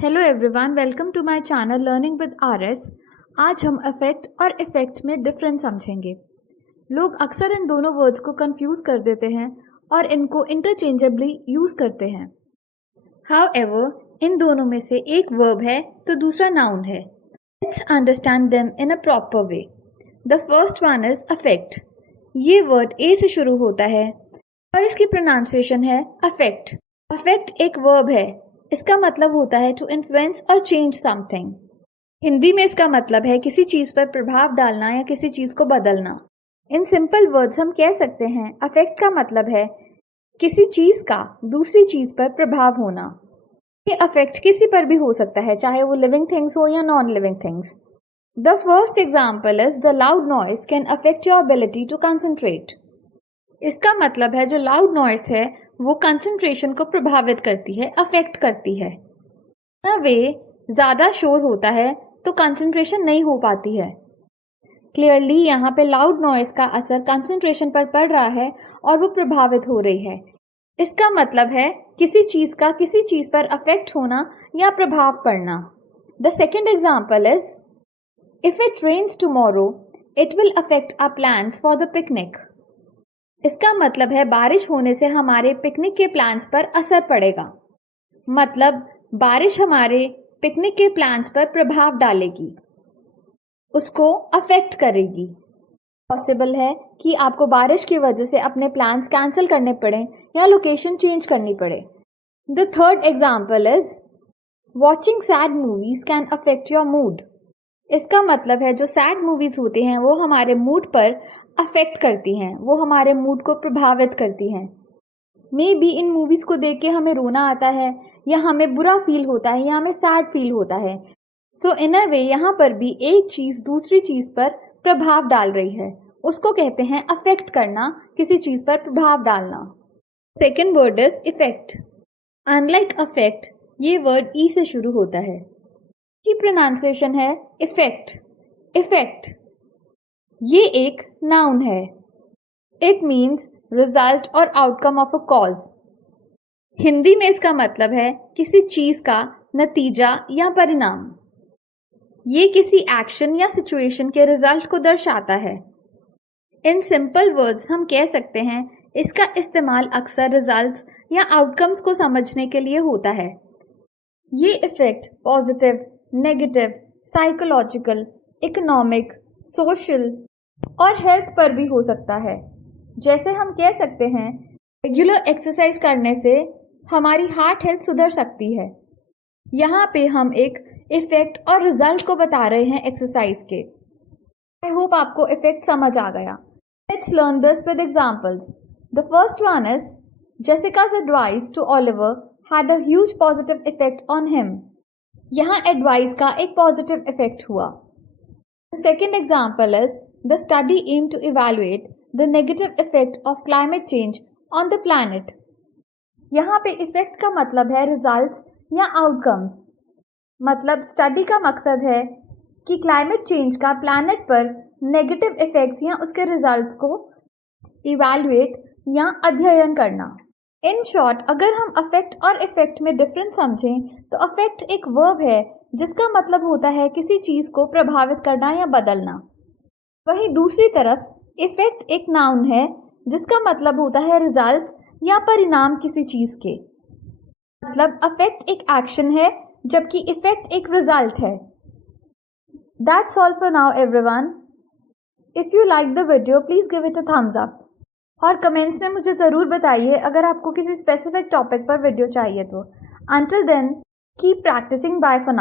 Hello everyone, welcome to my channel learning with RS. आज हम affect और effect में डिफरेंस समझेंगे। लोग अक्सर इन दोनों वर्ड्स को कंफ्यूज कर देते हैं और इनको इंटरचेंजेबली यूज करते हैं। हाउएवर, इन दोनों में से एक वर्ब है तो दूसरा नाउन है। Let's understand them in a proper way. The first one is affect. ये वर्ड ए से शुरू होता है और इसकी प्रोनाउंसिएशन है अफेक्ट। अफेक्ट एक वर्ब है। इसका मतलब होता है टू इन्फ्लुएंस और चेंज समथिंग। हिंदी में इसका मतलब है किसी चीज पर प्रभाव डालना या किसी चीज को बदलना। इन सिंपल वर्ड्स हम कह सकते हैं अफेक्ट का मतलब है किसी चीज का दूसरी चीज पर प्रभाव होना। ये अफेक्ट किसी पर भी हो सकता है, चाहे वो लिविंग थिंग्स हो या non living things. The first example is the loud noise can affect your ability to concentrate. इसका मतलब है जो लाउड नॉइस है वो कंसंट्रेशन को प्रभावित करती है, अफेक्ट करती है। वे ज्यादा शोर होता है तो कंसंट्रेशन नहीं हो पाती है। क्लियरली यहाँ पे लाउड नॉइस का असर कंसंट्रेशन पर पड़ रहा है और वो प्रभावित हो रही है। इसका मतलब है किसी चीज का किसी चीज पर अफेक्ट होना या प्रभाव पड़ना। The second example is if it rains tomorrow it will affect our plans for the picnic. इसका मतलब है बारिश होने से हमारे पिकनिक के प्लान्स पर असर पड़ेगा। मतलब बारिश हमारे पिकनिक के प्लान्स पर प्रभाव डालेगी, उसको अफेक्ट करेगी। पॉसिबल है कि आपको बारिश की वजह से अपने प्लान्स कैंसिल करने पड़े या लोकेशन चेंज करनी पड़े। The third example is watching sad movies can affect your mood. इसका मतलब है जो सैड मूवीज होती हैं वो हमारे मूड पर अफेक्ट करती हैं, वो हमारे मूड को प्रभावित करती हैं। मे बी इन मूवीज को देख के हमें रोना आता है या हमें बुरा फील होता है या हमें सैड फील होता है। सो इन अ वे यहाँ पर भी एक चीज दूसरी चीज पर प्रभाव डाल रही है, उसको कहते हैं अफेक्ट करना, किसी चीज पर प्रभाव डालना। Second word is effect. Unlike affect, ये वर्ड ई से शुरू होता है। की प्रोनाउंसिएशन है इफेक्ट। इफेक्ट ये एक नाउन है। इट मीन्स रिजल्ट और outcome of a cause. Hindi में इसका मतलब है किसी चीज का नतीजा या परिणाम। ये किसी एक्शन या सिचुएशन के रिजल्ट को दर्शाता है। इन सिंपल वर्ड्स हम कह सकते हैं इसका इस्तेमाल अक्सर रिजल्ट्स या आउटकम्स को समझने के लिए होता है। ये effect positive, negative, psychological, economic, social और हेल्थ पर भी हो सकता है। जैसे हम कह सकते हैं रेगुलर एक्सरसाइज करने से हमारी हार्ट हेल्थ सुधर सकती है। यहाँ पे हम एक इफेक्ट और रिजल्ट को बता रहे हैं एक्सरसाइज के। आई होप आपको इफेक्ट समझ आ गया। Let's learn this with examples. The first one is Jessica's advice to Oliver had a huge positive effect on him. यहाँ एडवाइस का एक पॉजिटिव इफेक्ट हुआ। The second example is the study aimed to evaluate the negative effect of climate change on the planet. यहाँ पे effect का मतलब है results या आउटकम्स। मतलब स्टडी का मकसद है कि क्लाइमेट चेंज का प्लैनेट पर नेगेटिव इफेक्ट्स या उसके रिजल्ट्स को इवैल्यूएट या अध्ययन करना। इन शॉर्ट, अगर हम अफेक्ट और इफेक्ट में डिफरेंस समझें तो अफेक्ट एक वर्ब है जिसका मतलब होता है किसी चीज को प्रभावित करना या बदलना। वहीं दूसरी तरफ इफेक्ट एक नाउन है जिसका मतलब होता है रिजल्ट या परिणाम किसी चीज के। मतलब अफेक्ट एक एक्शन है जबकि इफेक्ट एक रिजल्ट है। That's all for now everyone. If you like the video please give it a thumbs up और कमेंट्स में मुझे ज़रूर बताइए अगर आपको किसी स्पेसिफिक टॉपिक पर वीडियो चाहिए तो। Until then keep practising. Bye for now.